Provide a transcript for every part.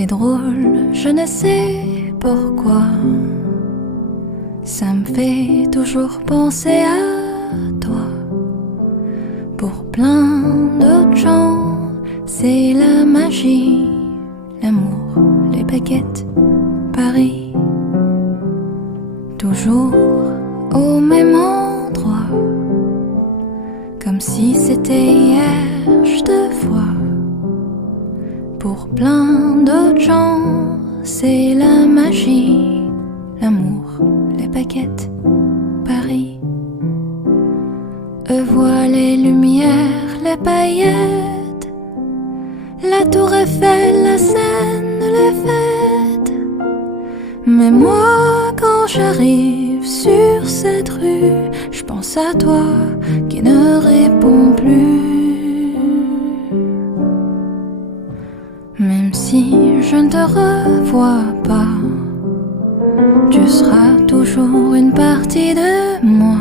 C'est drôle, je ne sais pourquoi. Ça me fait toujours penser à toi. Pour plein d'autres gens, c'est la magie, l'amour, les baguettes, Paris. Toujours au même endroit, comme si c'était hier, je te vois. Pour plein d'autres gens, c'est la magie, l'amour, les baguettes, Paris. Eux voient les lumières, les paillettes, la tour Eiffel, la Seine, les fêtes. Mais moi, quand j'arrive sur cette rue, je pense à toi qui ne réponds plus. Même si je ne te revois pas, tu seras toujours une partie de moi.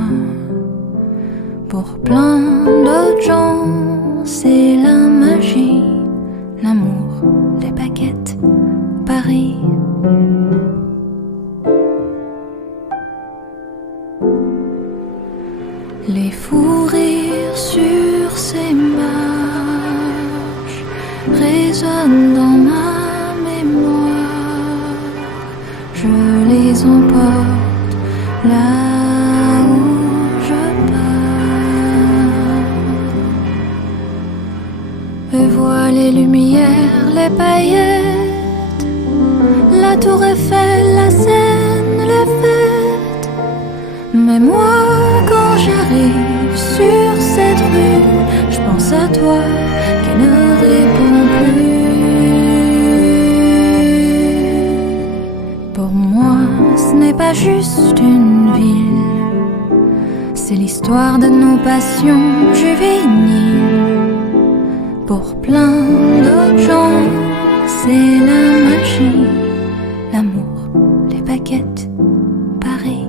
Pour plein d'autres gens, c'est la magie, l'amour, les baguettes, Paris. Les fous rires sur ces marches résonnent dans ma mémoire. Je les emporte là où je pars. Eux voient les lumières, les paillettes, la tour Eiffel, la Seine, les fêtes. Mais moi, quand j'arrive sur cette rue, je pense à toi qui ne répond plus. Pour moi, ce n'est pas juste une ville, c'est l'histoire de nos passions juvéniles. Pour plein d'autres gens, c'est la magie, l'amour, les baguettes, Paris.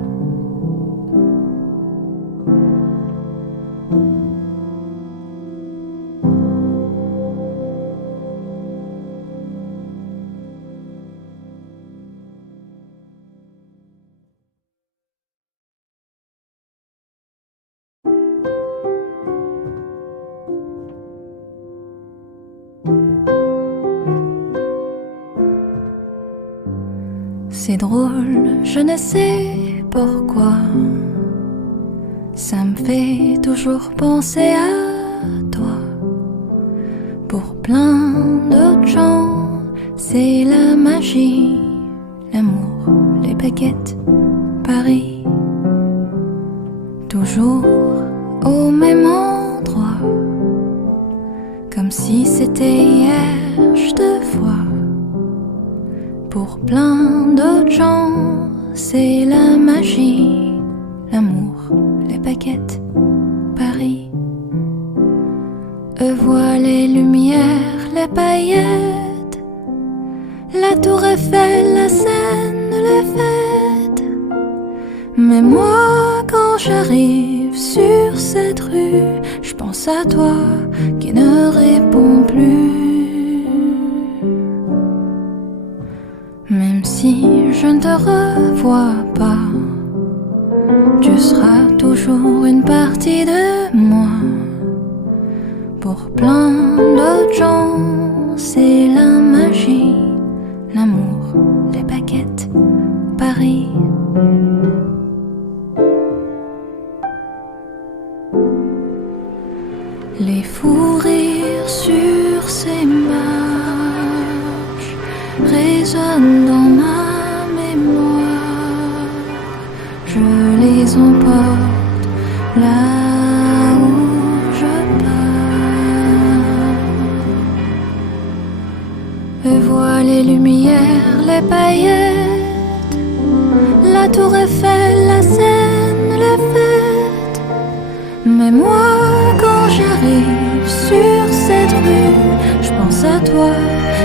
C'est drôle, je ne sais pourquoi. Ça me fait toujours penser à toi. Pour plein d'autres gens, c'est la magie, l'amour, les baguettes, Paris. Toujours au même endroit, comme si c'était hier, je te vois. Pour plein d'autres gens, c'est la magie, l'amour, les baguettes, Paris. Eux voient les lumières, les paillettes, la tour Eiffel, la Seine, les fêtes. Mais moi, quand j'arrive sur cette rue, je pense à toi qui ne réponds plus. Même si je ne te revois pas, tu seras toujours une partie de moi. Pour plein d'autres gens, c'est la magie, l'amour, les baguettes, Paris. Les fous rires sur ces marches résonnent dans ma mémoire. Je les emporte là où je pars. Eux voient les lumières, les paillettes, la tour Eiffel, la Seine, les fêtes. Mais moi, quand j'arrive sur cette rue, je pense à toi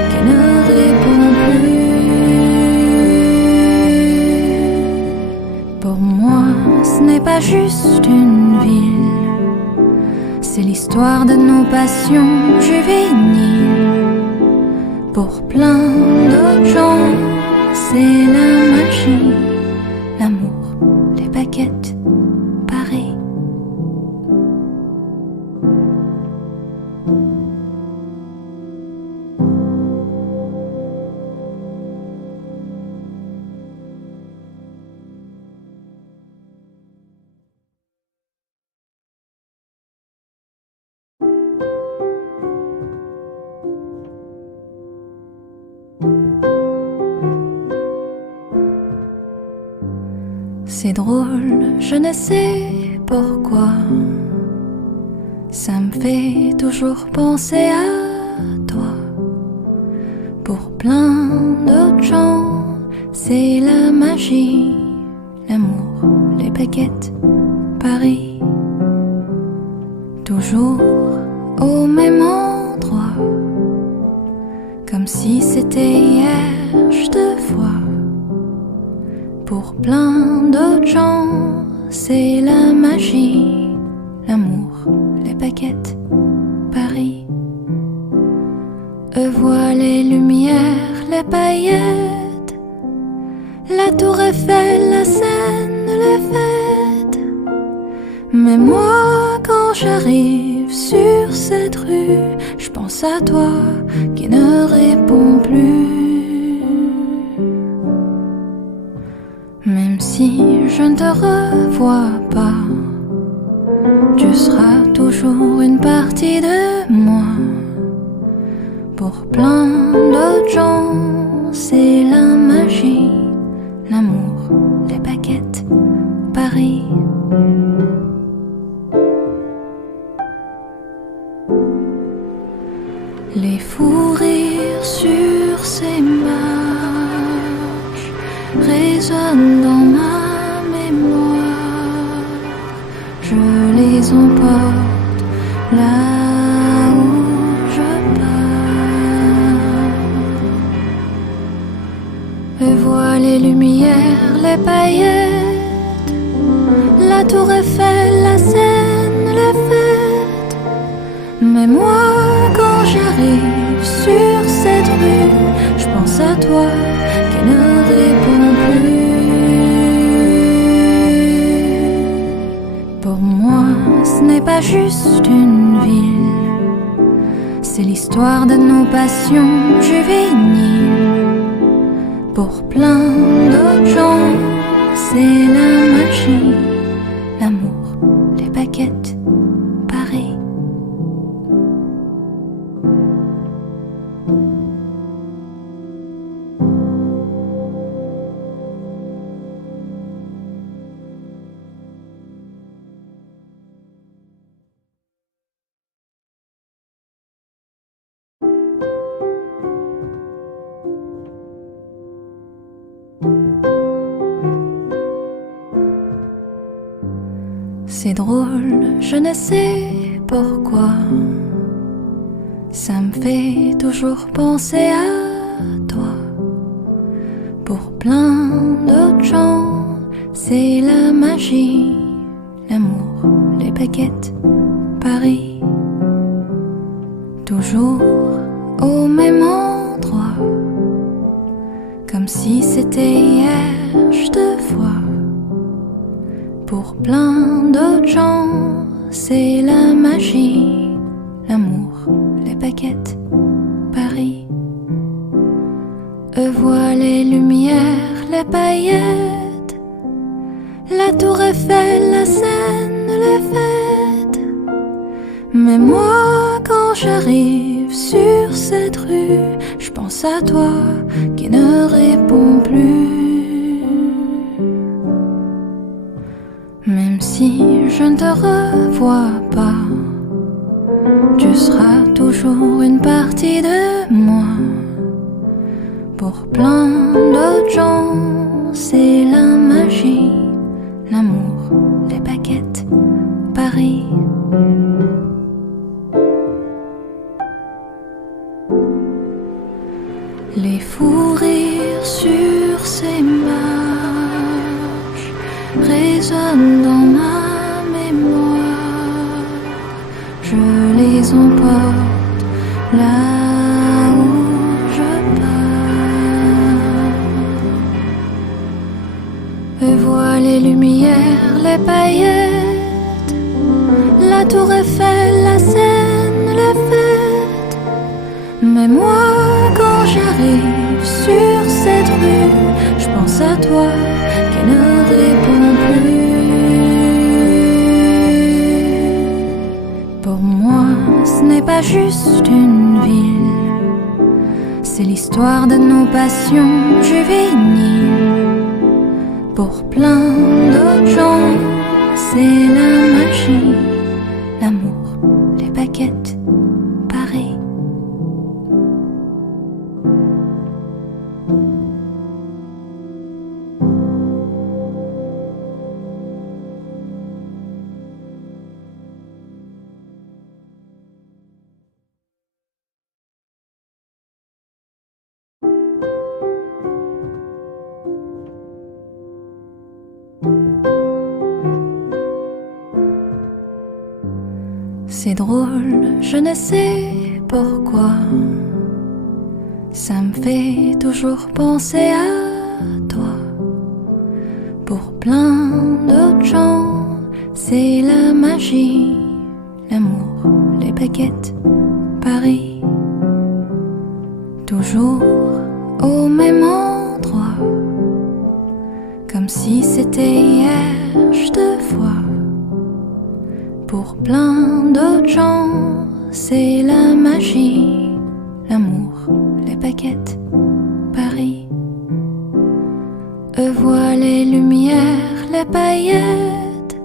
qui ne réponds plus. Pour moi, ce n'est pas juste une ville, c'est l'histoire de nos passions juvéniles. Pour plein d'autres gens, c'est la magie, l'amour, les baguettes, Paris. C'est drôle, je ne sais pourquoi. Ça me fait toujours penser à toi. Pour plein d'autres gens, c'est la magie, l'amour, les baguettes, Paris. Toujours au même endroit, comme si c'était hier, je te vois. Pour plein d'autres gens, c'est la magie, l'amour, les baguettes, Paris. Eux voient les lumières, les paillettes, la tour Eiffel, la Seine, les fêtes. Mais moi, quand j'arrive sur cette rue, je pense à toi qui ne réponds plus. Même si je ne te revois pas, tu seras toujours une partie de moi. Pour plein d'autres gens, c'est la magie, l'amour, les baguettes, Paris. Les fous rires sur ces marches résonnent dans ma mémoire. Je les emporte là où je pars. Et vois les lumières, les paillettes, la tour Eiffel, la Seine, les fêtes. Mais moi, quand j'arrive sur cette rue, je pense à toi qui ne réponds plus. Pour moi, ce n'est pas juste une ville, c'est l'histoire de nos passions juvéniles. Pour plein d'autres gens, c'est la magie, l'amour, les baguettes, Paris. C'est drôle, je ne sais pourquoi. Ça me fait toujours penser à toi. Pour plein d'autres gens, c'est la magie, l'amour, les baguettes, Paris. Toujours au même endroit, comme si c'était hier, je te vois. Pour plein d'autres gens, c'est la magie, l'amour, les baguettes, Paris. Eux voient les lumières, les paillettes, la tour Eiffel, la Seine, les fêtes. Mais moi, quand j'arrive sur cette rue, je pense à toi qui ne réponds plus. Même si je ne te revois pas, tu seras toujours une partie de moi. Pour plein d'autres gens, c'est la magie, l'amour, les baguettes, Paris. Les fous rires sur ces marches résonnent dans ma mémoire. Je les emporte là où je les paillettes, la tour Eiffel, la Seine, les fêtes. Mais moi, quand j'arrive sur cette rue, je pense à toi qui ne répond plus. Pour moi, ce n'est pas juste une ville, c'est l'histoire de nos passions juvéniles. Pour plein d'autres gens, c'est la magie, l'amour, les baguettes, Paris. C'est drôle, je ne sais pourquoi, ça me fait toujours penser à toi. Pour plein d'autres gens, c'est la magie, l'amour, les baguettes, Paris. Toujours au même endroit, comme si c'était hier, je te vois. Pour plein d'autres gens, c'est la magie, l'amour, les baguettes, Paris. Eux voient les lumières, les paillettes,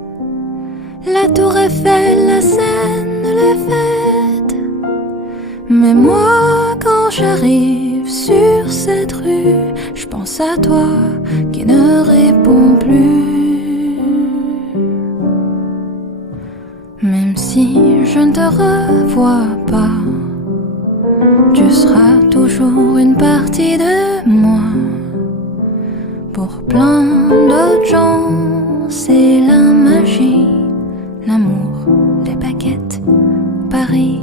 la tour Eiffel, la Seine, les fêtes. Mais moi, quand j'arrive sur cette rue, je pense à toi qui ne répond plus. Même si je ne te revois pas, tu seras toujours une partie de moi. Pour plein d'autres gens, c'est la magie, l'amour, les baguettes, Paris.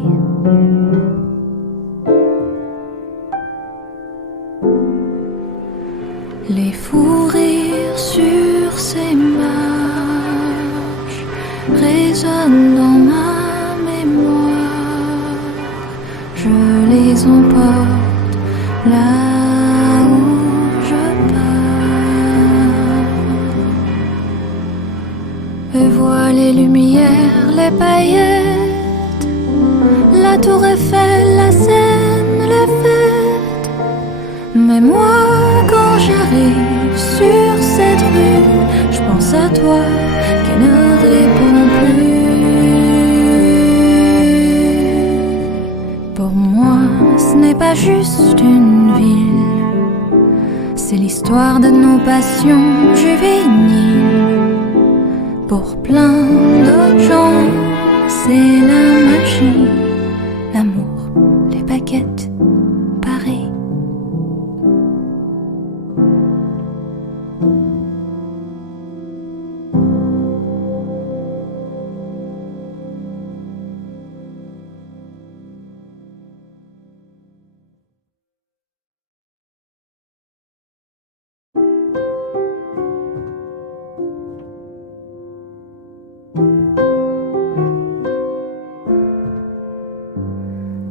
Les fous rires sur ces marches résonnent dans ma mémoire. Je les emporte là où je pars. Eux voient les lumières, les paillettes, la tour Eiffel, la Seine, les fêtes. Mais moi, quand j'arrive sur cette rue, je pense à toi qui ne répond plus. Pour moi, ce n'est pas juste une ville, c'est l'histoire de nos passions juvéniles. Pour plein d'autres gens, c'est la magie, l'amour, les baguettes, Paris.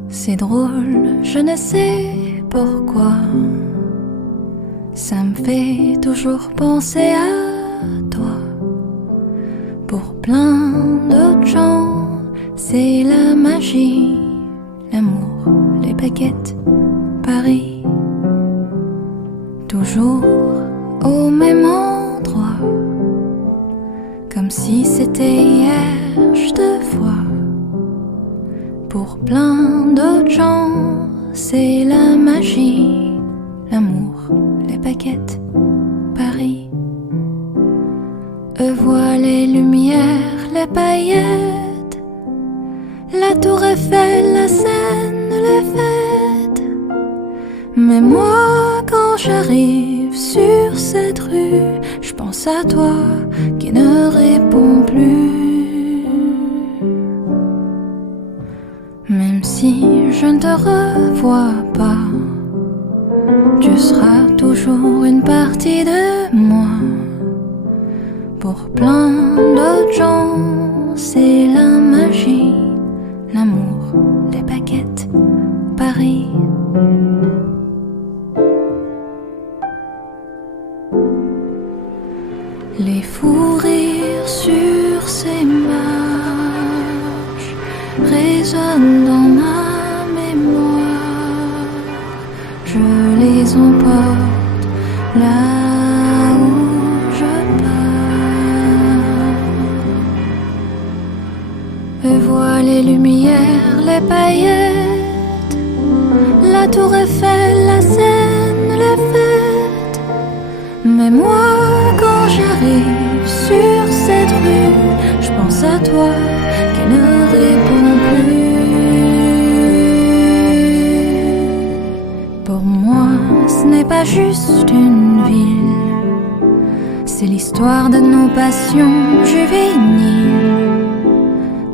C'est drôle, je ne sais pourquoi, ça me fait toujours penser à toi. Pour plein d'autres gens, c'est la magie, l'amour, les baguettes, Paris. Toujours au même endroit, comme si c'était hier, je te vois. Pour plein d'autres gens, c'est la magie, l'amour, les baguettes, Paris. Eux voient les lumières, les paillettes, la tour Eiffel, la Seine, les fêtes. Mais moi, quand j'arrive sur cette rue, je pense à toi qui ne répond plus. Même si je ne te revois pas, tu seras toujours une partie de moi. Pour Pour plein d'autres gens, c'est la magie, l'amour, les baguettes, Paris. Les fous rires sur ces marches résonnent dans ma mémoire. Je les emporte là où je pars. Je vois les lumières, les paillettes, la tour Eiffel, la Seine, les fêtes. Mais moi, quand j'arrive sur cette rue, je pense à toi qui ne répond plus. Pour moi, ce n'est pas juste une ville, c'est l'histoire de nos passions juvéniles.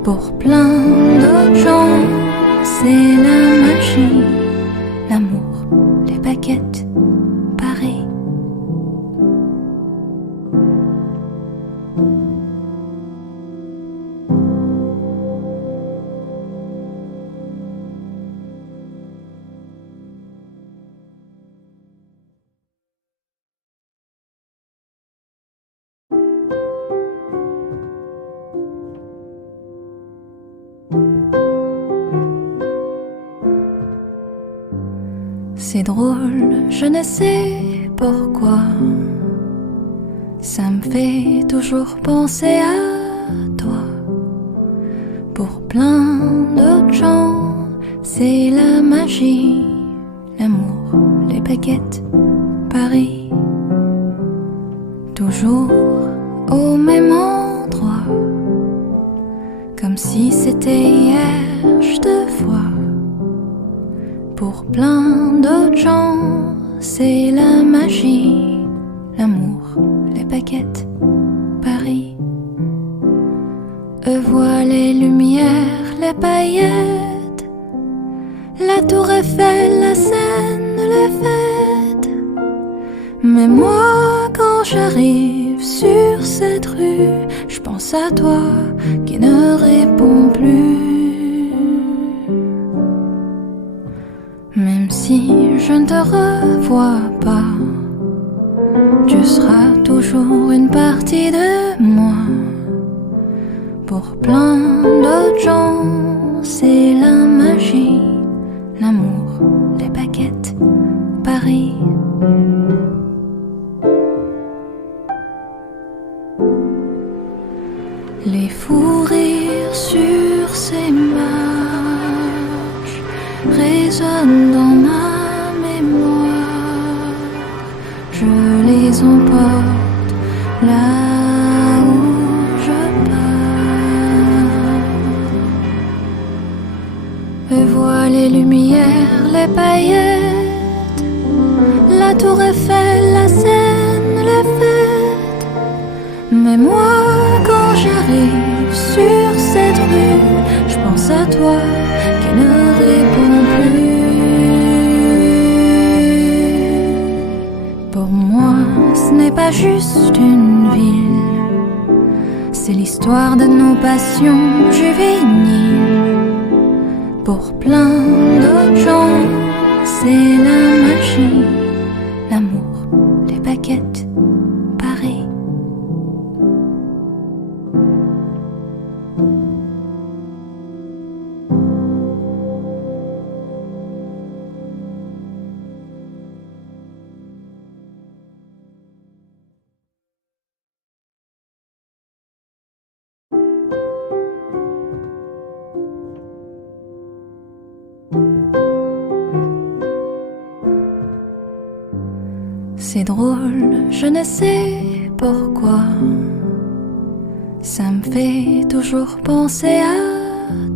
Pour plein d'autres gens, c'est la magie, l'amour, les baguettes, Paris. C'est drôle, je ne sais pourquoi. Ça me fait toujours penser à toi. Pour plein d'autres gens, c'est la magie, l'amour, les baguettes, Paris. Toujours au même endroit, comme si c'était hier, je te vois. Pour plein d'autres gens, c'est la magie, l'amour, les baguettes, Paris. Eux voient les lumières, les paillettes, la tour Eiffel, la Seine, les fêtes. Mais moi, quand j'arrive sur cette rue, je pense à toi qui ne répond plus. Même si je ne te revois pas, tu seras toujours une partie de moi. Pour plein d'autres gens, c'est la magie, l'amour, les baguettes, Paris. Les fous rires sur ces marches résonnent dans ma mémoire. Je les emporte là où je pars. Je vois les lumières, les paillettes, la tour Eiffel, la Seine, les fêtes. Mais moi, quand j'arrive sur cette rue, je pense à toi qui ne répond plus. Pour moi, ce n'est pas juste une ville, c'est l'histoire de nos passions juvéniles. Pour plein d'autres gens, c'est la magie, l'amour, les baguettes, Paris. C'est drôle, je ne sais pourquoi. Ça me fait toujours penser à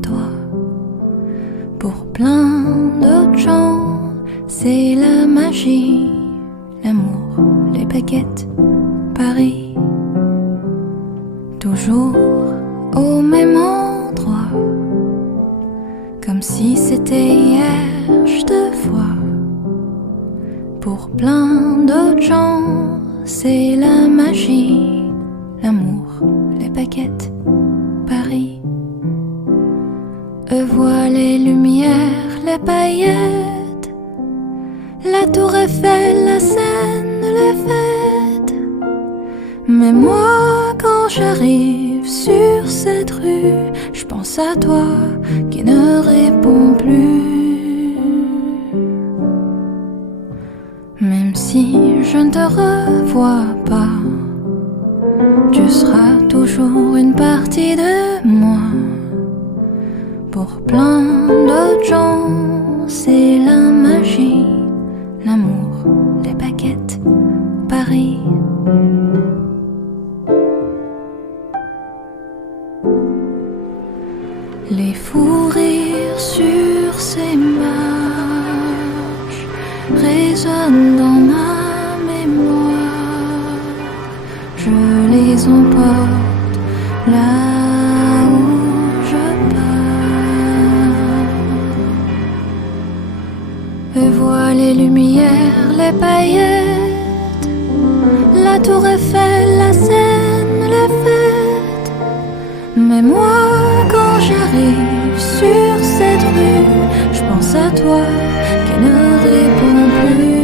toi. Pour plein d'autres gens, c'est la magie, l'amour, les baguettes, Paris. Toujours au même endroit, comme si c'était hier, je te vois. Pour plein d'autres gens, c'est la magie, l'amour, les baguettes, Paris. Eux voient les lumières, les paillettes, la tour Eiffel, la Seine, les fêtes. Mais moi, quand j'arrive sur cette rue, je pense à toi qui ne réponds plus. Même si je ne te revois pas, tu seras toujours une partie de moi. Pour plein d'autres gens, c'est la magie, l'amour, les baguettes, Paris. Les fous rires sur ces marches résonnent dans ma mémoire. Je les emporte là où je pars. Eux voient les lumières, les paillettes, la tour Eiffel, la Seine, les fêtes. Mais moi, quand j'arrive sur cette rue, je pense à toi qui ne répond plus.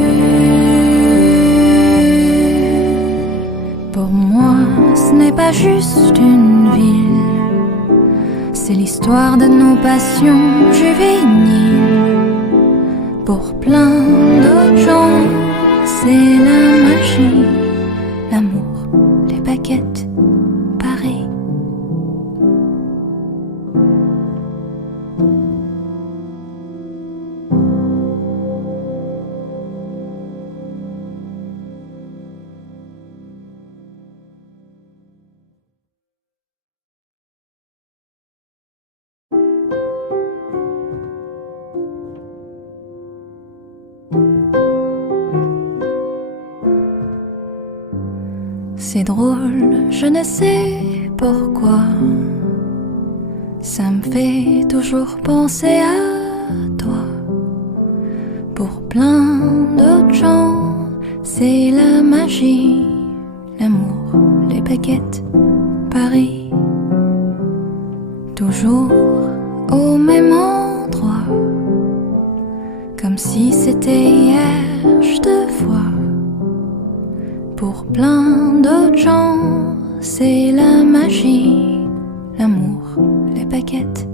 Pour moi, ce n'est pas juste une ville, c'est l'histoire de nos passions juvéniles. Pour plein d'autres gens, c'est la magie, l'amour, les baguettes, Paris. C'est drôle, je ne sais pourquoi, ça me fait toujours penser à toi. Pour plein d'autres gens, c'est la magie, l'amour, les baguettes, Paris. Toujours au même endroit, comme si c'était hier, je te vois. Pour plein d'autres gens, c'est la magie, l'amour, les baguettes,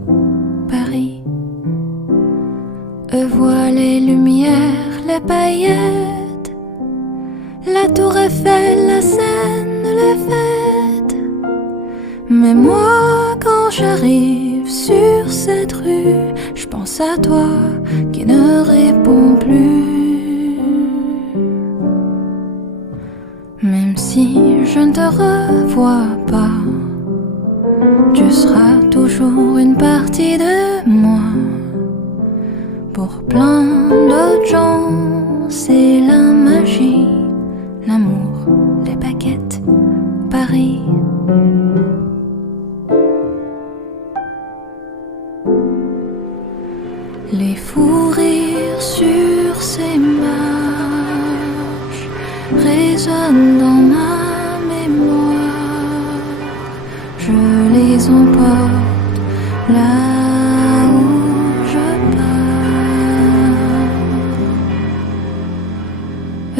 Paris. Eux voient les lumières, les paillettes, la tour Eiffel, la Seine, les fêtes. Mais moi, quand j'arrive sur cette rue, je pense à toi qui ne répond plus. Même si je ne te revois pas, tu seras toujours une partie de moi. Pour plein d'autres gens, c'est la magie, l'amour, les baguettes, Paris. Les fous rires sur ces marches résonnent dans ma mémoire. Je les emporte là où je pars.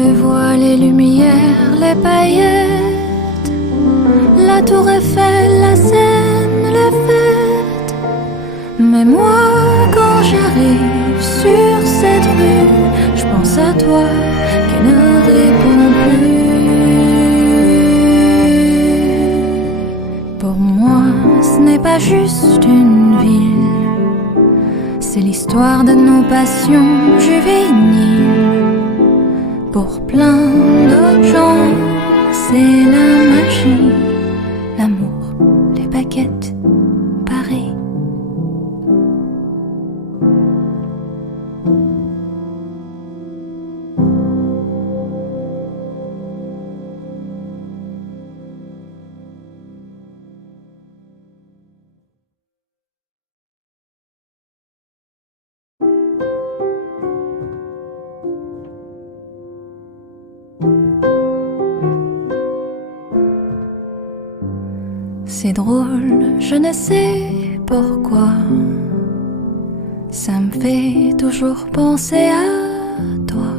Eux voient les lumières, les paillettes, la tour Eiffel, la Seine, les fêtes. Mais moi, quand j'arrive sur cette rue, je pense à toi qui ne répond plus. Pour moi, ce n'est pas juste une ville, c'est l'histoire de nos passions juvéniles. Pour plein d'autres gens, c'est la magie, l'amour, les baguettes, Paris. C'est drôle, je ne sais pourquoi. Ça me fait toujours penser à toi.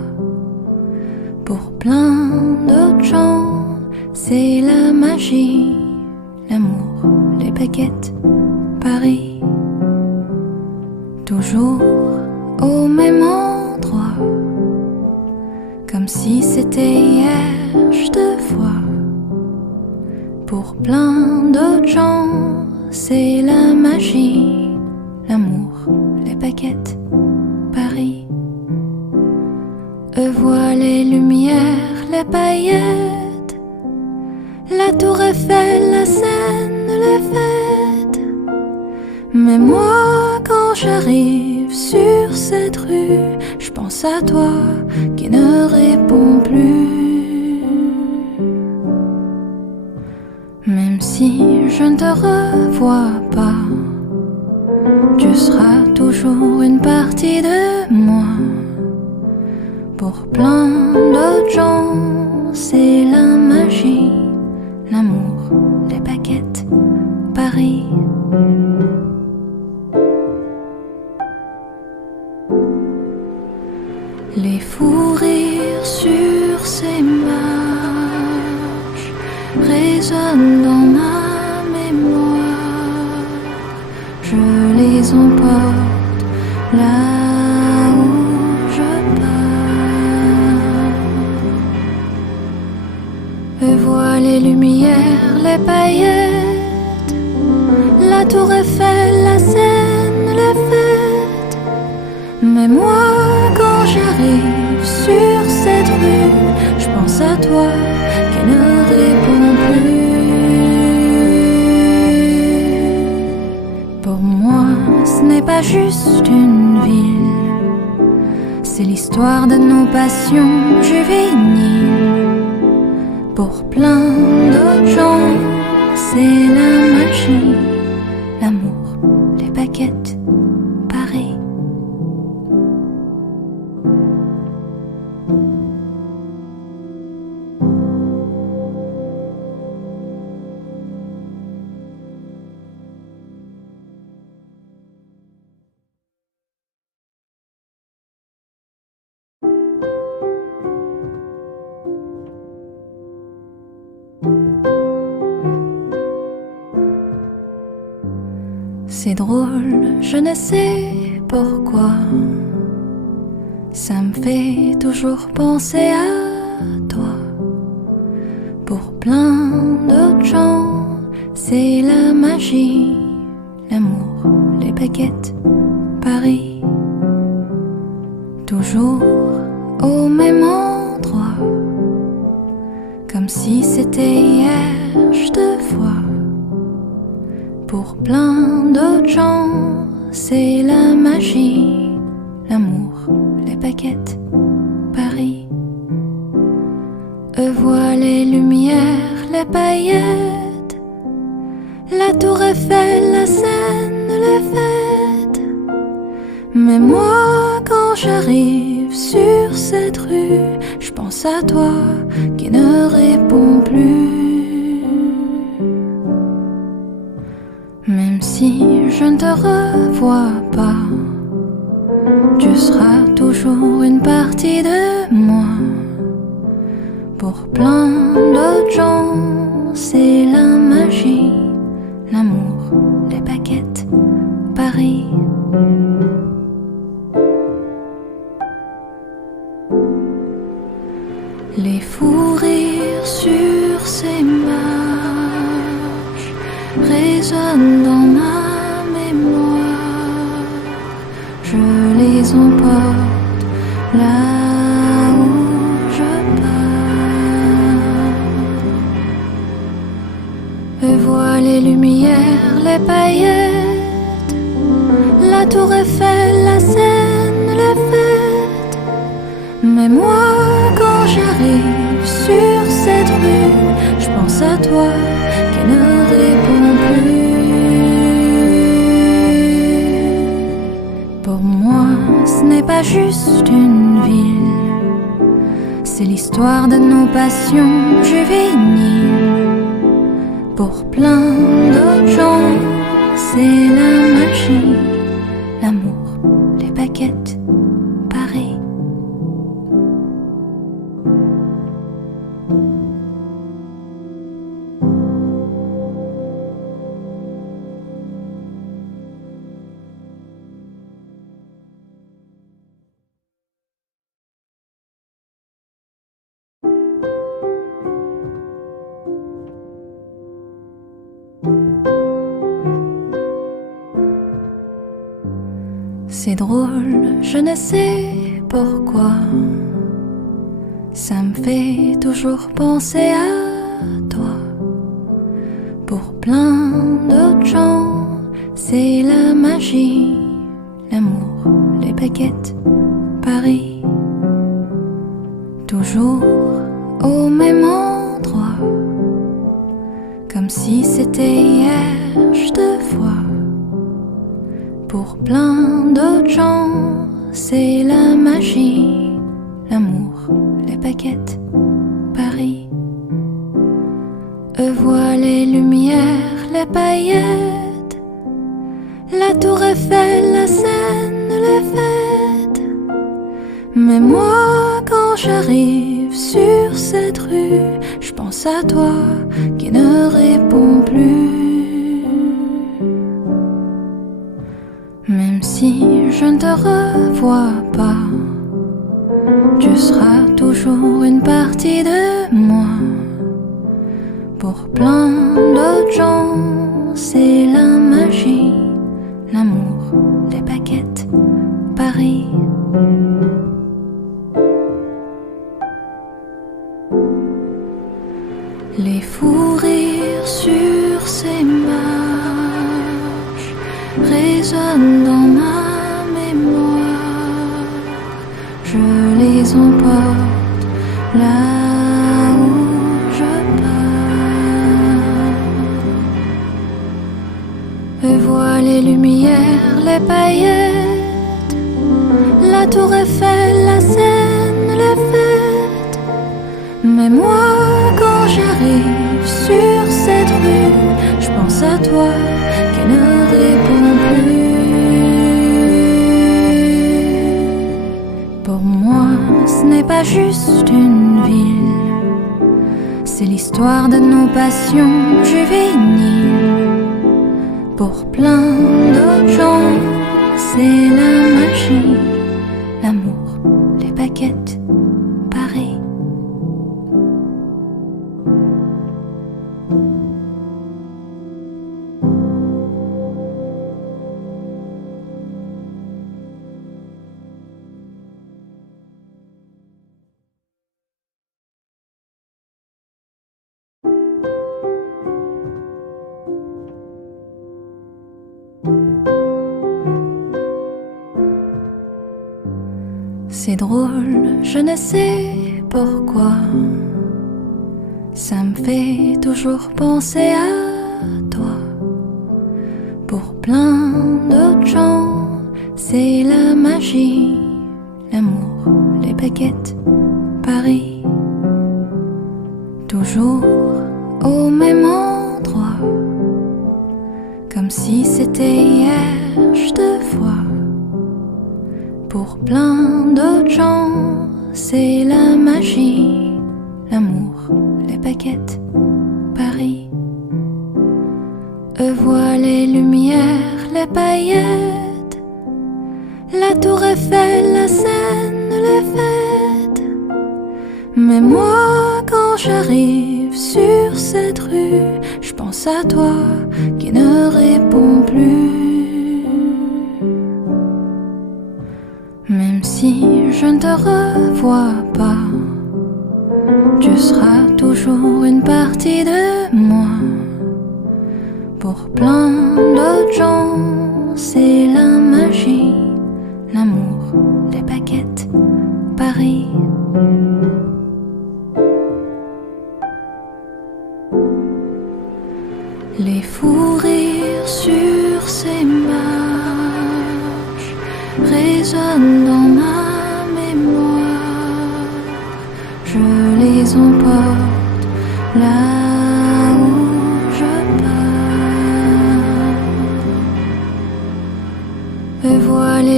Pour plein d'autres gens, c'est la magie, l'amour, les baguettes, Paris. Toujours au même endroit, comme si c'était hier, je te vois. Pour plein d'autres gens, c'est la magie, l'amour, les baguettes, Paris. Eux voient les lumières, les paillettes, la tour Eiffel, la Seine, les fêtes. Mais moi, quand j'arrive sur cette rue, je pense à toi qui ne réponds plus. Même si je ne te revois pas, tu seras toujours une partie de moi. Pour plein d'autres gens, c'est la magie, l'amour, les baguettes, Paris. Les fous rires sur ces marches résonnent dans ma mémoire. Je les emporte là où je pars. Eux voient les lumières, les paillettes, la tour Eiffel, la Seine, les fêtes. Mais moi, quand j'arrive sur cette rue, je pense à toi qui ne répond plus. Pour moi, ce n'est pas juste une ville, c'est l'histoire de nos passions juvéniles. Pour plein d'autres gens, c'est la magie, l'amour, les baguettes, Paris. C'est drôle, je ne sais pourquoi. Ça me fait toujours penser à toi. Pour plein d'autres gens, c'est la magie, l'amour, les baguettes, Paris. Toujours au même endroit, comme si c'était hier, je te vois. Pour plein d'autres gens, c'est la magie, l'amour, les baguettes, Paris. Eux voient les lumières, les paillettes, la tour Eiffel, la Seine, les fêtes. Mais moi, quand j'arrive sur cette rue, je pense à toi qui ne réponds plus. Même si je ne te revois pas, tu seras toujours une partie de moi. Pour plein d'autres gens, c'est la magie, l'amour, les baguettes, Paris. Les fous rires sur ces marches résonnent dans ma mémoire. Je les emporte là où je pars. Eux voient les lumières, les paillettes, la tour Eiffel, la Seine, les fêtes. Mais moi, quand j'arrive sur cette rue, je pense à toi qui ne réponds plus. Pour moi, ce n'est pas juste une ville, c'est l'histoire de nos passions juvéniles. Pour plein d'autres gens, c'est la magie, l'amour, les baguettes, Paris. C'est drôle, je ne sais pourquoi. Ça me fait toujours penser à toi. Pour plein d'autres gens, c'est la magie, l'amour, les baguettes, Paris. Toujours au même endroit, comme si c'était hier, je te vois. Pour plein d'autres gens, c'est la magie, l'amour, les baguettes, Paris. Eux voient les lumières, les paillettes, la tour Eiffel, la Seine, les fêtes. Mais moi, quand j'arrive sur cette rue, je pense à toi qui ne réponds plus. Même si je ne te revois pas, tu seras toujours une partie de moi. Pour plein d'autres gens, c'est la magie, l'amour, les baguettes, Paris. Les fous rires sur ces marches résonnent dans ma mémoire. Je les emporte là où je pars. Eux voient les lumières, les paillettes, la tour Eiffel, la Seine, les fêtes. Mais moi, quand j'arrive sur cette rue, je pense à toi qui ne répond plus. Pour moi, ce n'est pas juste une ville, c'est l'histoire de nos passions juvéniles. Pour plein d'autres gens, c'est la magie, l'amour, les baguettes, Paris. C'est drôle, je ne sais pourquoi. Ça me fait toujours penser à toi. Pour plein d'autres gens, c'est la magie, l'amour, les baguettes, Paris. Toujours au même endroit, comme si c'était hier, je te vois. Pour plein d'autres gens, c'est la magie, l'amour, les baguettes, Paris. Eux voient les lumières, les paillettes, la tour Eiffel, la Seine, les fêtes. Mais moi, quand j'arrive sur cette rue, je pense à toi qui ne répond plus. Même si je ne te revois pas, tu seras toujours une partie de moi. Pour plein d'autres gens, c'est la magie, l'amour, les baguettes, Paris. Les fous rires sur ces marches résonnent dans ma mémoire. Je les emporte là où je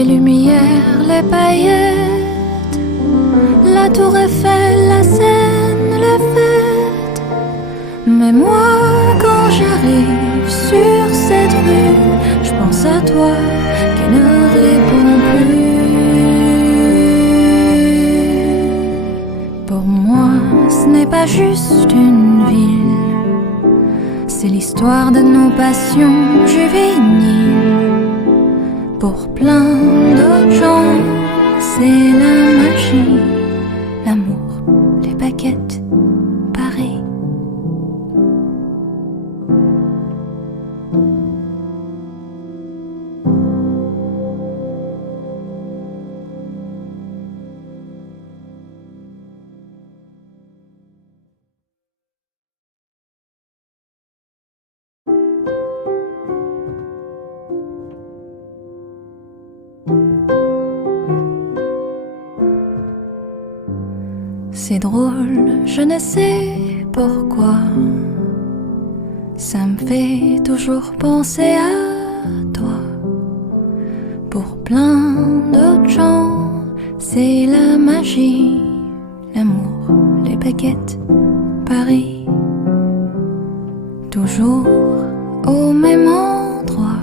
les lumières, les paillettes, la tour Eiffel, la Seine, les fêtes. Mais moi, quand j'arrive sur cette rue, je pense à toi qui ne répond plus. Pour moi, ce n'est pas juste une ville, c'est l'histoire de nos passions juvéniles. Pour plein d'autres gens, c'est la magie, l'amour, les baguettes, Paris. C'est drôle, je ne sais pourquoi, ça me fait toujours penser à toi. Pour plein d'autres gens, c'est la magie, l'amour, les baguettes, Paris. Toujours au même endroit,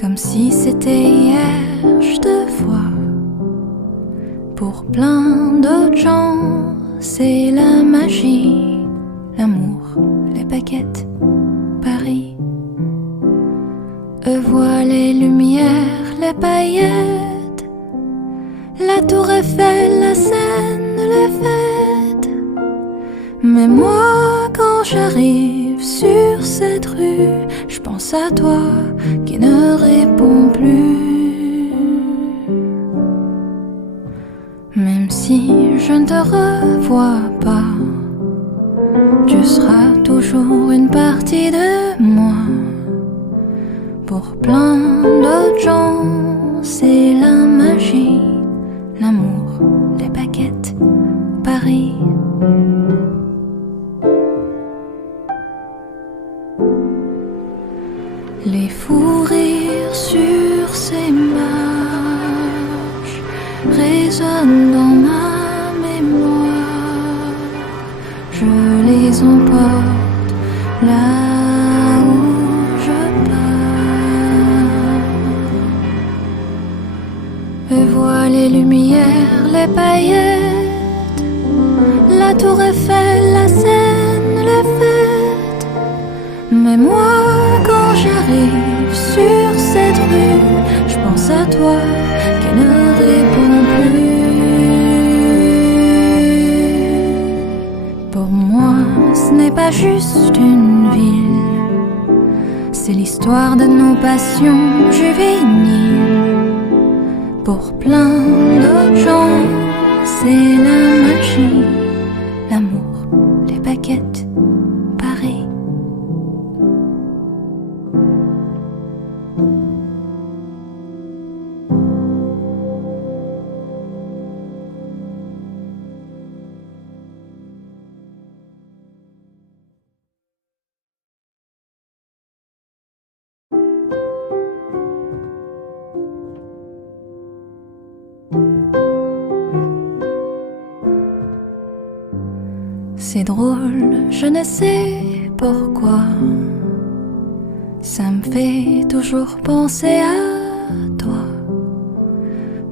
comme si c'était hier, je te vois. Pour plein d'autres gens, c'est la magie, l'amour, les baguettes, Paris. Eux voient les lumières, les paillettes, la tour Eiffel, la Seine, les fêtes. Mais moi, quand j'arrive sur cette rue, je pense à toi qui ne répond plus. Même si je ne te revois pas, tu seras toujours une partie de moi. Pour plein d'autres gens, c'est la magie, l'amour, les baguettes, Paris. Les fous rires sur ces marches résonnent dans ma mémoire. Je les emporte là où je pars. Et vois les lumières, les paillettes, la tour Eiffel, la Seine, les fêtes. Mais moi, quand j'arrive sur cette rue, je pense à toi qui ne répond plus. Pour moi, ce n'est pas juste une ville, c'est l'histoire de nos passions juvéniles. Pour plein d'autres gens, c'est la magie, l'amour, les baguettes, Paris. C'est drôle, je ne sais pourquoi, ça me fait toujours penser à toi.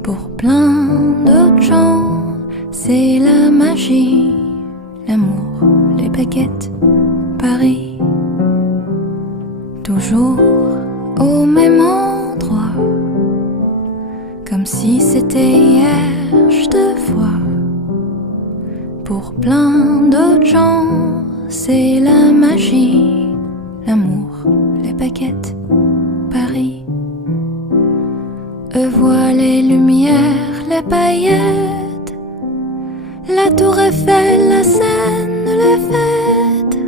Pour plein d'autres gens, c'est la magie, l'amour, les baguettes, Paris. Toujours au même endroit, comme si c'était hier, je te vois. Pour plein d'autres gens, c'est la magie, l'amour, les baguettes, Paris. Eux voient les lumières, les paillettes, la tour Eiffel, la Seine, les fêtes.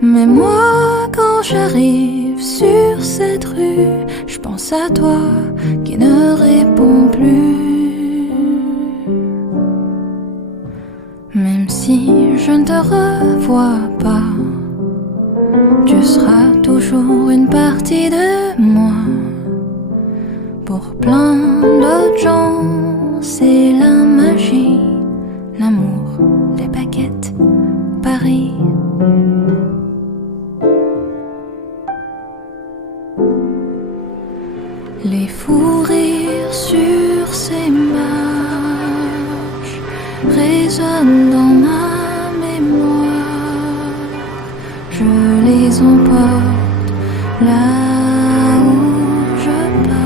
Mais moi, quand j'arrive sur cette rue, je pense à toi qui ne répond plus. Même si je ne te revois pas, tu seras toujours une partie de moi. Pour plein d'autres gens, c'est la magie, l'amour, les baguettes, Paris. Les fous rires sur ces marches résonnent dans ma mémoire. Je les emporte là où je pars.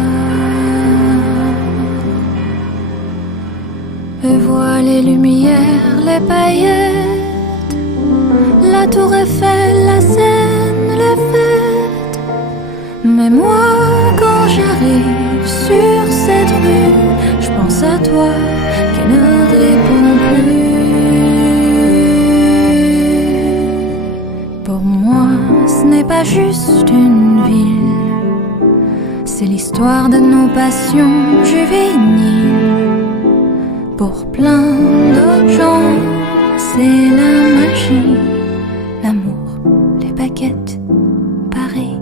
Je vois les lumières, les paillettes, la tour Eiffel, la Seine, les fêtes. Mais moi, quand j'arrive sur cette rue, je pense à toi qui ne répond plus. Pour moi, ce n'est pas juste une ville, c'est l'histoire de nos passions juvéniles. Pour plein d'autres gens, c'est la magie, l'amour, les baguettes, Paris.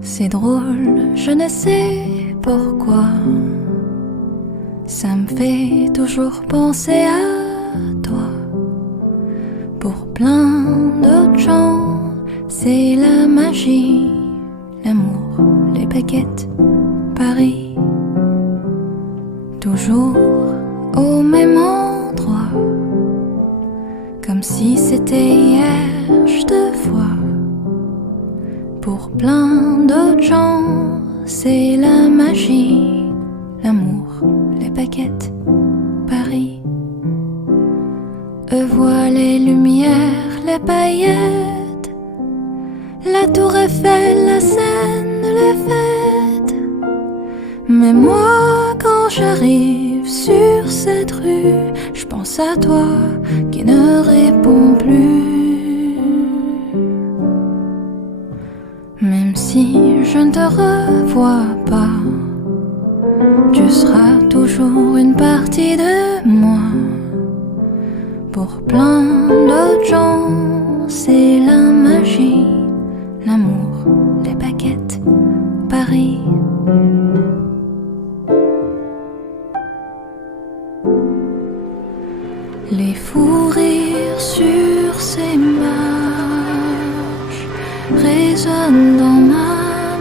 C'est drôle, je ne sais pourquoi. Ça me fait toujours penser à toi. Pour plein d'autres gens, c'est la magie, l'amour, les baguettes, Paris. Toujours au même endroit, comme si c'était hier, je te vois. Pour plein d'autres gens, c'est la magie, l'amour, les baguettes, Paris. Eux voient les lumières, les paillettes, la tour Eiffel, la Seine, les fêtes. Mais moi, quand j'arrive sur cette rue, je pense à toi qui ne répond plus. Même si je ne te revois pas, tu seras toujours une partie de moi. Pour plein d'autres gens, c'est la magie, l'amour, les baguettes, Paris. Les fous rires sur ces marches résonnent dans ma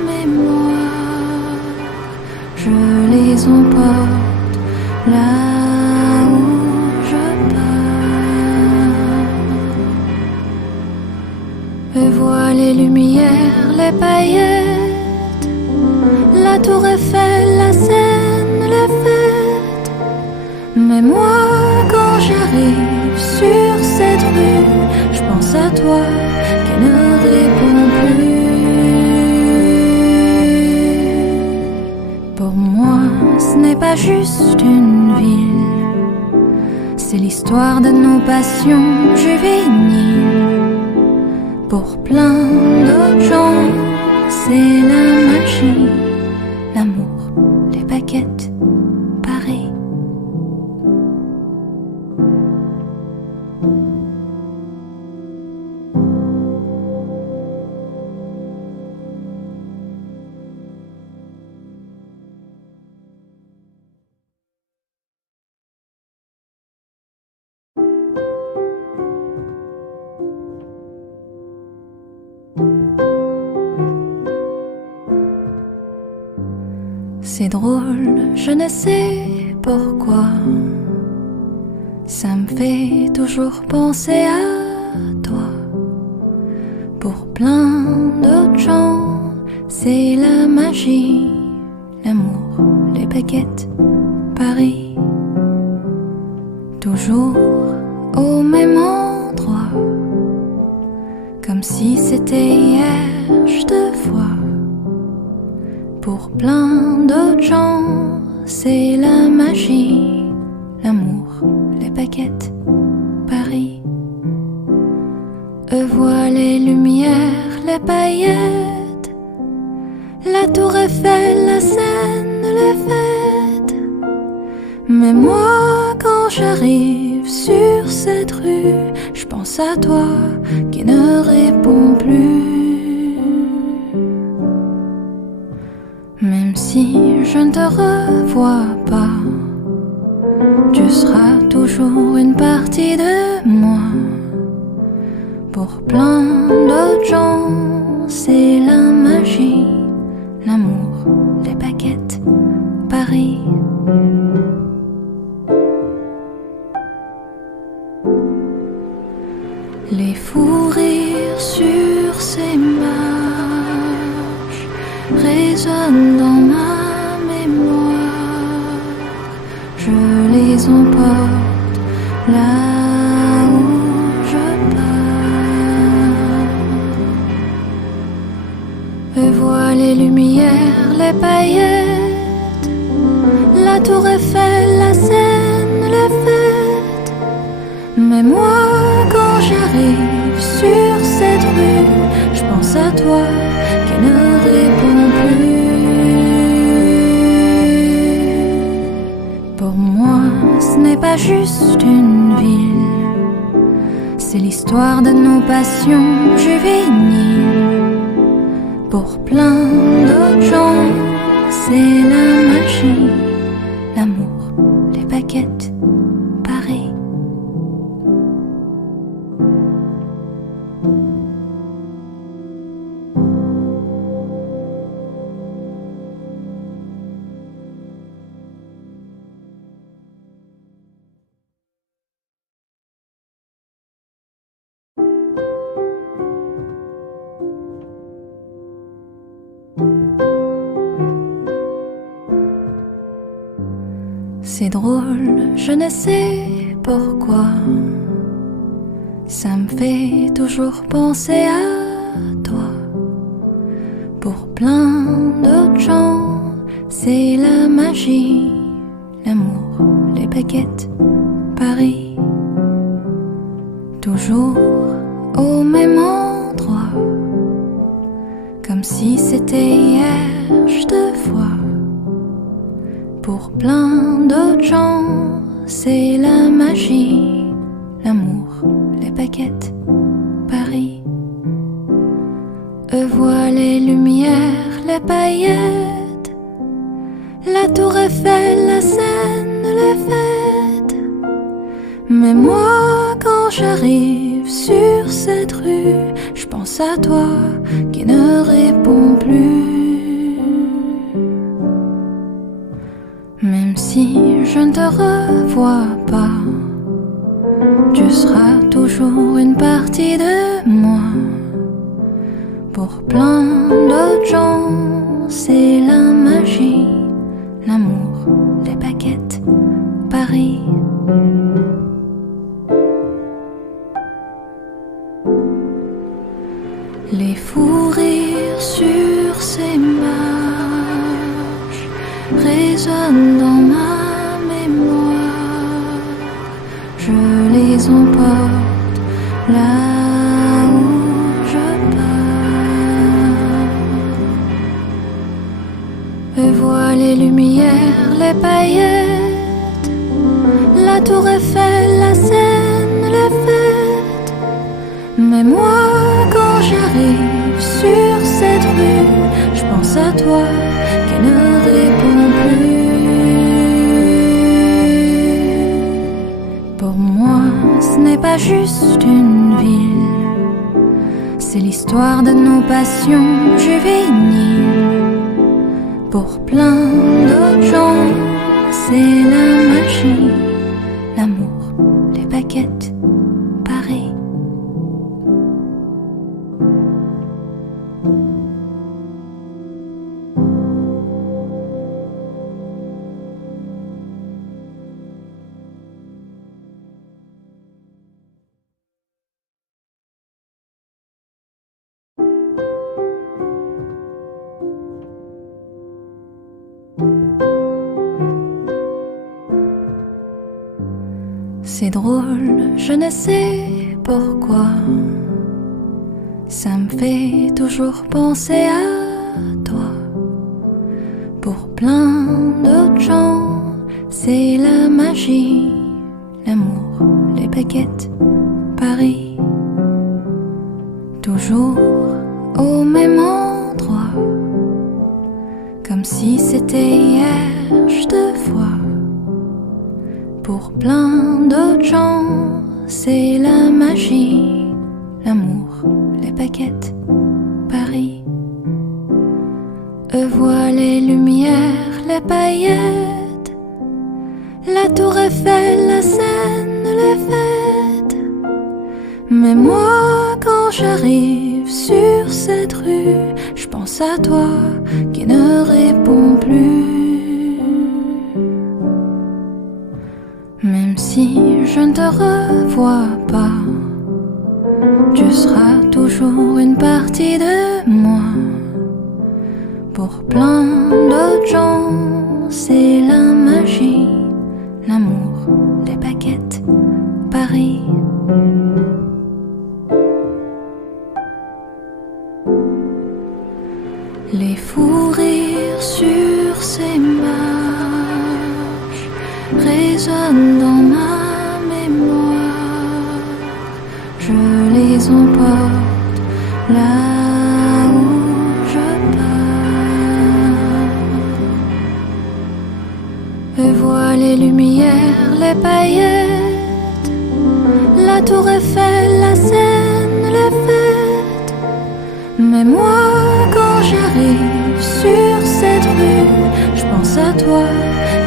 mémoire. Je les emporte là où je pars. Je vois les lumières, les paillettes, la tour Eiffel, la Seine, les fêtes. Mais moi, quand j'arrive sur cette rue, je pense à toi qui ne répond plus. Pour moi, ce n'est pas juste une ville, c'est l'histoire de nos passions juvéniles. Pour plein d'autres gens, c'est la magie, l'amour, les baguettes, Paris. C'est drôle, je ne sais pourquoi. Ça me fait toujours penser à toi. Pour plein d'autres gens, c'est la magie, l'amour, les baguettes, Paris. Toujours au même endroit, comme si c'était hier, je te vois. Pour plein d'autres gens, c'est la magie, l'amour, les baguettes, Paris. Eux voient les lumières, les paillettes, la tour Eiffel, la Seine, les fêtes. Mais moi, quand j'arrive sur cette rue, je pense à toi qui ne réponds plus. Même si je ne te revois pas, tu seras toujours une partie de moi. Pour plein d'autres gens, c'est la magie, l'amour, les baguettes, Paris. Les fous rires sur ces marches résonnent dans ma mémoire. Je les emporte là où je pars. Eux voient les lumières, les paillettes, la tour Eiffel, la Seine, les fêtes. Mais moi, quand j'arrive sur cette rue, je pense à toi qui ne réponds plus. Pour moi, ce n'est pas juste une ville, c'est l'histoire de nos passions juvéniles. Pour plein d'autres gens, c'est la magie, l'amour, les baguettes, Paris. C'est drôle, je ne sais pourquoi, ça me fait toujours penser à toi. Pour plein d'autres gens, c'est la magie, l'amour, les baguettes, Paris. Toujours au même endroit, comme si c'était hier, je te vois. Pour plein d'autres gens, c'est la magie, l'amour, les baguettes, Paris. Eux voient les lumières, les paillettes, la tour Eiffel, la Seine, les fêtes. Mais moi, quand j'arrive sur cette rue, je pense à toi qui ne réponds plus. Même si je ne te revois pas, tu seras toujours une partie de moi. Pour plein d'autres gens, c'est la magie, l'amour, les baguettes, Paris. Les fous rires sur ces marches résonnent dans ma mémoire. Je les emporte là où je pars. Eux voient les lumières, les paillettes, la tour Eiffel, la Seine, les fêtes. Mais moi, quand j'arrive sur cette rue, je pense à toi qui ne réponds plus. Pour moi, ce n'est pas juste une ville, c'est l'histoire de nos passions juvéniles. Pour plein d'autres gens, c'est la magie, l'amour, les baguettes, Paris. C'est drôle, je ne sais pourquoi. Ça me fait toujours penser à toi. Pour plein d'autres gens, c'est la magie, l'amour, les baguettes, Paris. Toujours au même endroit, comme si c'était hier, je te vois. Pour plein d'autres gens, c'est la magie, l'amour, les baguettes, Paris. Eux voient les lumières, les paillettes, la tour Eiffel, la Seine, les fêtes. Mais moi, quand j'arrive sur cette rue, je pense à toi qui ne répond plus. Même si je ne te revois pas, tu seras toujours une partie de moi. Pour plein d'autres gens, c'est la magie, l'amour, les baguettes, Paris. Les fous rires sur ces marches résonnent dans ma mémoire. Je les emporte là où je pars. Eux voient les lumières, les paillettes, la tour Eiffel, la Seine, les fêtes. Mais moi, quand j'arrive sur cette rue, je pense à toi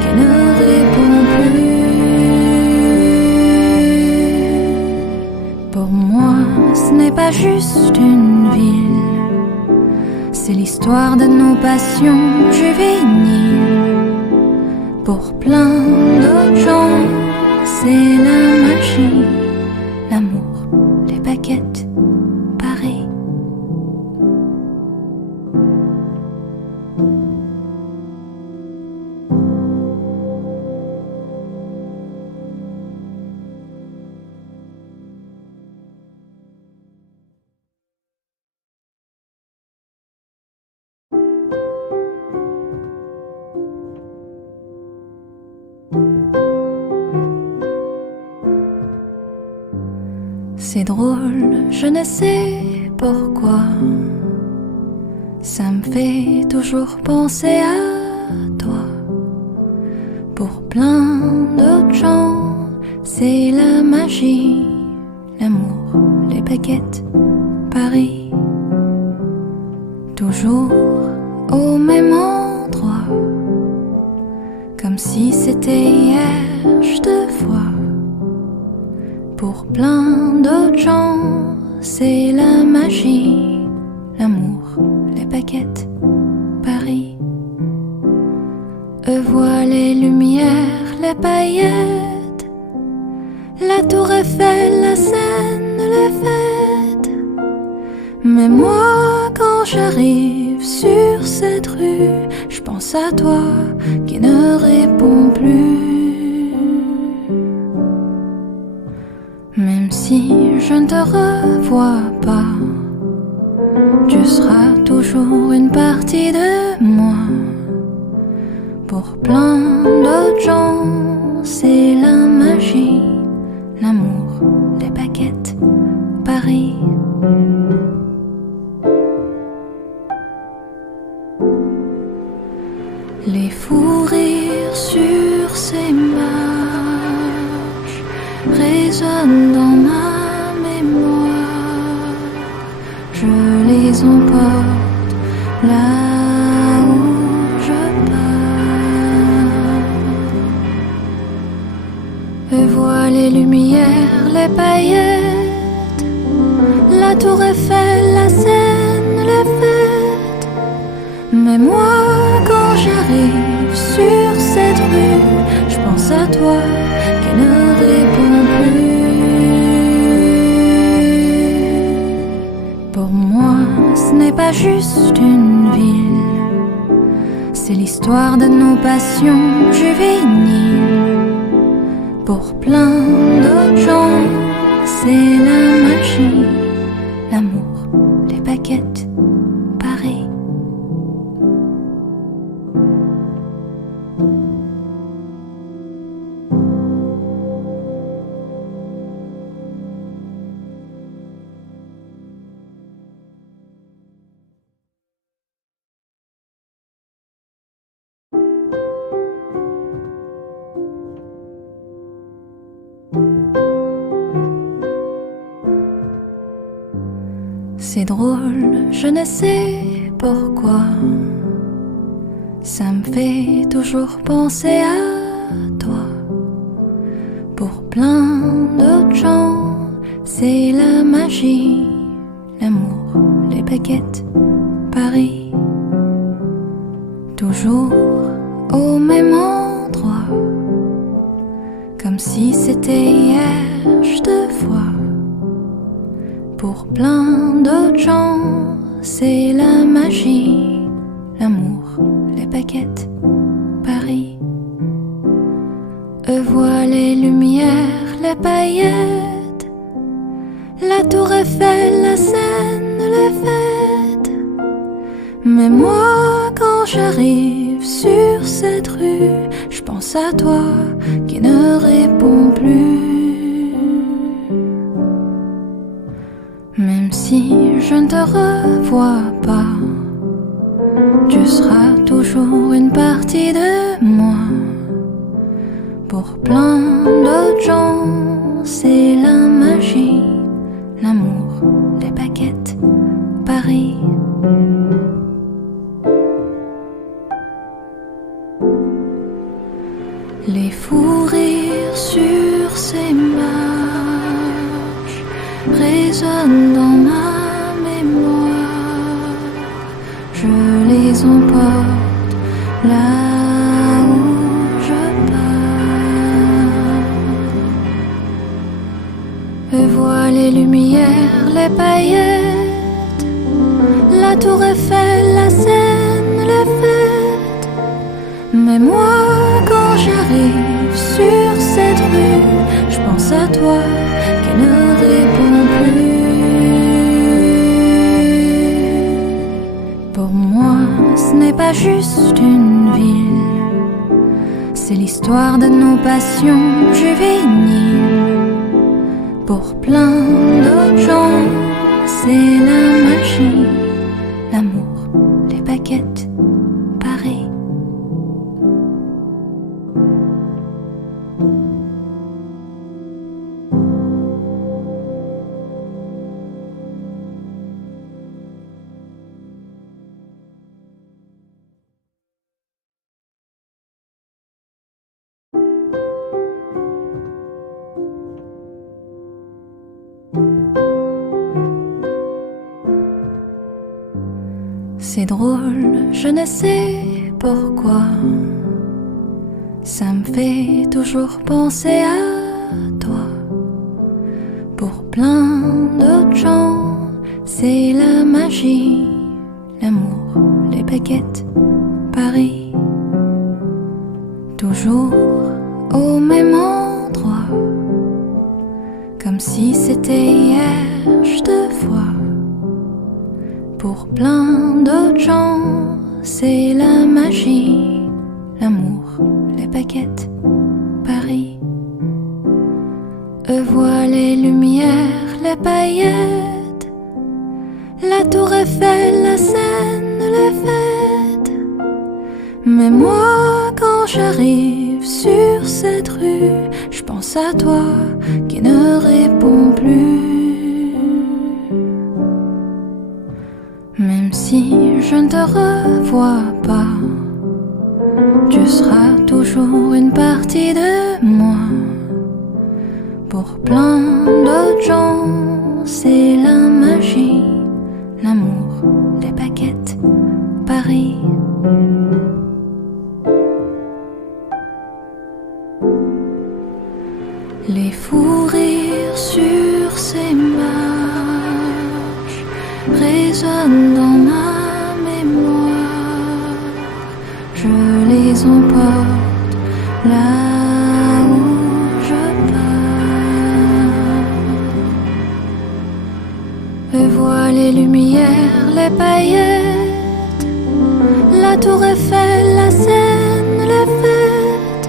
qui ne répond plus. Pour moi, ce n'est pas juste une ville, c'est l'histoire de nos passions juvéniles. Pour plein d'autres gens, c'est la magie, l'amour, les baguettes, Paris. C'est drôle, je ne sais pourquoi. Ça me fait toujours penser à toi. Pour plein d'autres gens, c'est la magie, l'amour, les baguettes, Paris. Toujours au même endroit, comme si c'était hier, je te vois. Pour plein d'autres gens, c'est la magie, l'amour, les baguettes, Paris. Eux voient les lumières, les paillettes, la tour Eiffel, la Seine, les fêtes. Mais moi, quand j'arrive sur cette rue, je pense à toi qui ne répond plus. Même si je ne te revois pas, tu seras toujours une partie de moi. Pour plein d'autres gens, c'est la magie, l'amour, les baguettes, Paris. Les fous rires sur ces marches résonnent dans ma mémoire. Je les emporte là où je pars. Eux voient les lumières, les paillettes, la tour Eiffel, la Seine, les fêtes. Mais moi, quand j'arrive sur cette rue, je pense à toi qui ne répond plus. Pour moi, ce n'est pas juste une ville, c'est l'histoire de nos passions juvéniles. Pour plein d'autres gens, c'est la magie, l'amour, les baguettes, Paris. C'est drôle, je ne sais pourquoi. Ça me fait toujours penser à toi. Pour plein d'autres gens, c'est la magie, l'amour, les baguettes, Paris. Toujours au même endroit, comme si c'était hier, je te vois. Pour plein d'autres gens, c'est la magie, l'amour, les baguettes, Paris. Eux voient les lumières, les paillettes, la tour Eiffel, la Seine, les fêtes. Mais moi, quand j'arrive sur cette rue, je pense à toi qui ne réponds plus. Même si je ne te revois pas, tu seras toujours une partie de moi. Pour plein d'autres gens, c'est la magie, l'amour, les baguettes, Paris. Les fous rires sur ces marches résonnent dans ma mémoire. Je les emporte là où je pars. Eux voient les lumières, les paillettes, la tour Eiffel, la Seine, les fêtes. Mais moi, quand j'arrive sur cette rue, je pense à toi qui ne répond plus. Pour moi, ce n'est pas juste une ville, c'est l'histoire de nos passions juvéniles. Pour plein d'autres gens, c'est la magie, l'amour, les baguettes, Paris. C'est drôle, je ne sais pourquoi. Ça me fait toujours penser à toi. Pour plein d'autres gens, c'est la magie, l'amour, les baguettes, Paris. Toujours au même endroit, comme si c'était hier, je te vois. Pour plein d'autres gens, c'est la magie, l'amour, les baguettes, Paris. Eux voient les lumières, les paillettes, la tour Eiffel, la Seine, les fêtes. Mais moi, quand j'arrive sur cette rue, je pense à toi qui ne répond plus. Même si je ne te revois pas, tu seras toujours une partie de moi. Pour plein d'autres gens, c'est la magie, l'amour, les baguettes, Paris. Les fous rires sur ces marches résonnent dans ma mémoire. Je les emporte là où je les paillettes, la tour Eiffel, la Seine, les fêtes.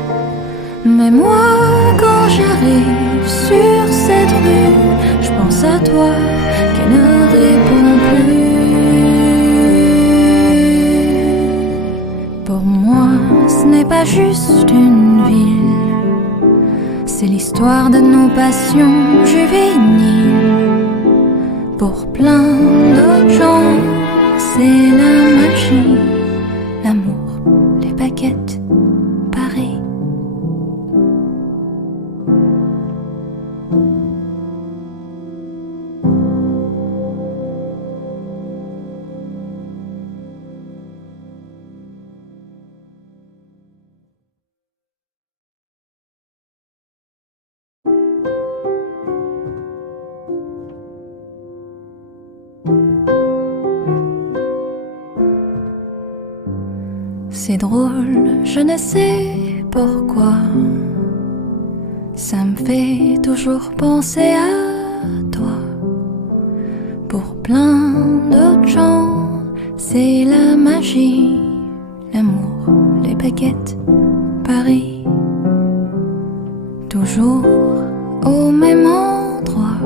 Mais moi, quand j'arrive sur cette rue, je pense à toi qui ne répond plus. Pour moi, ce n'est pas juste une ville, c'est l'histoire de nos passions juvéniles. Pour plein d'autres gens, c'est la magie, l'amour, les baguettes, Paris. C'est drôle, je ne sais pourquoi, ça me fait toujours penser à toi. Pour plein d'autres gens, c'est la magie, l'amour, les baguettes, Paris. Toujours au même endroit,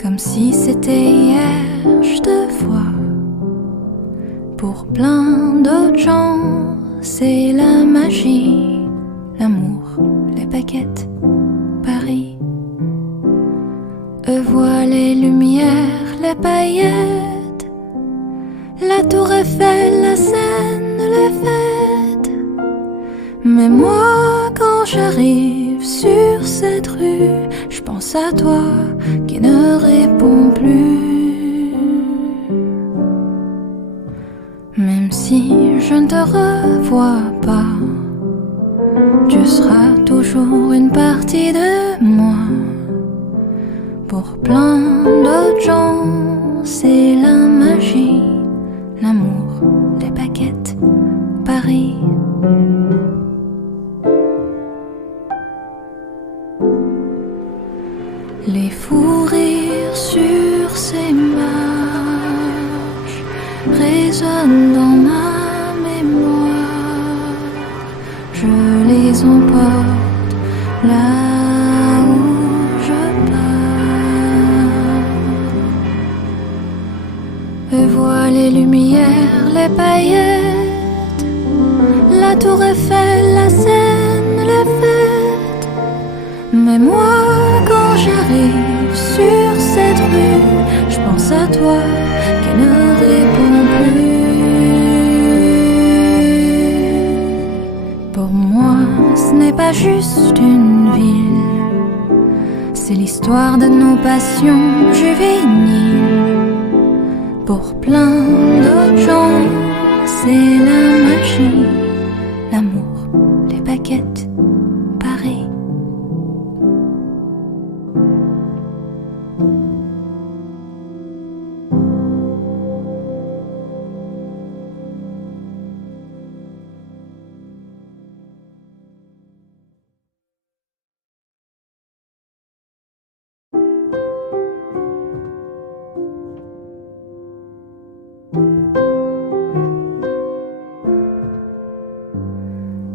comme si c'était hier, je te vois. Pour plein d'autres gens, c'est la magie, l'amour, les baguettes, Paris. Eux voient les lumières, les paillettes, la tour Eiffel, la Seine, les fêtes. Mais moi, quand j'arrive sur cette rue, je pense à toi qui ne répond plus. Même si je ne te revois pas, tu seras toujours une partie de moi. Pour plein d'autres gens, c'est la magie, l'amour, les baguettes, Paris. Les fous rires sur ces marches résonnent dans ma mémoire. Je les emporte là où je pars. Je vois les lumières, les paillettes, la tour Eiffel, la Seine, les fêtes. Mais moi, quand j'arrive sur cette rue, je pense à toi qui ne répond plus. Pour moi, ce n'est pas juste une ville, c'est l'histoire de nos passions juvéniles. Pour plein d'autres gens, c'est la magie, l'amour, les baguettes, Paris.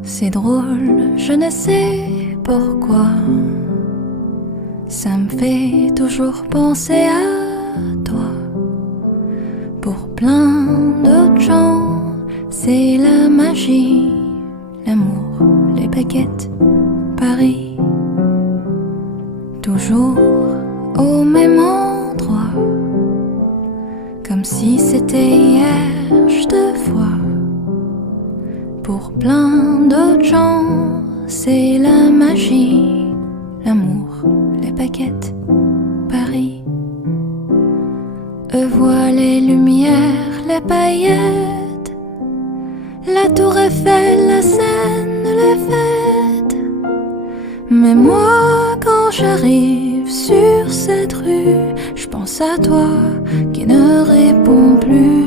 C'est drôle, je ne sais pourquoi, ça me fait toujours penser à toi. Pour plein d'autres gens, c'est la magie, l'amour, les baguettes, Paris. Toujours au même endroit, comme si c'était hier, je te vois. Pour plein d'autres gens, c'est la magie, l'amour, les baguettes, Paris. Eux voient les lumières, les paillettes, la tour Eiffel, la Seine, les fêtes. Mais moi, quand j'arrive sur cette rue, je pense à toi qui ne répond plus.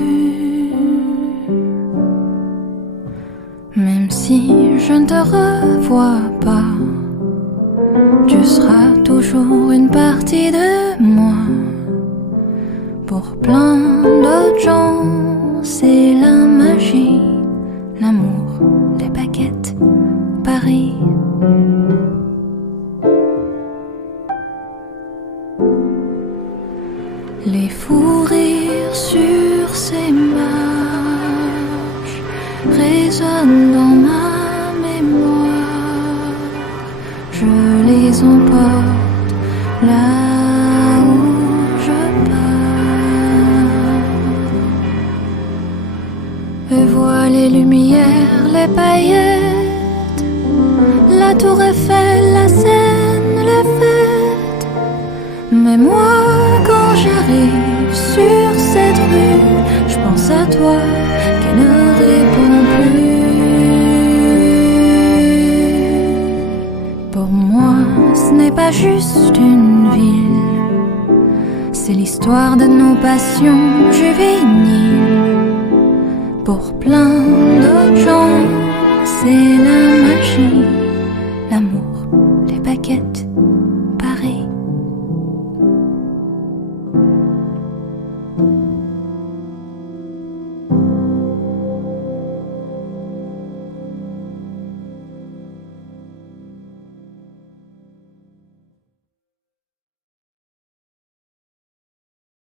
Même si je ne te revois pas, tu seras toujours une partie de moi. Pour plein d'autres gens, c'est la magie, l'amour des baguettes, Paris. Les fous rires sur ces marches résonnent dans ma mémoire. Je les emporte là où je pars. Et vois les lumières, les paillettes, la tour Eiffel, la Seine, les fêtes. Mais moi, quand j'arrive sur cette rue, je pense à toi qui ne répond plus. Pour moi, ce n'est pas juste une ville, c'est l'histoire de nos passions juvéniles. Pour plein d'autres gens, c'est la magie,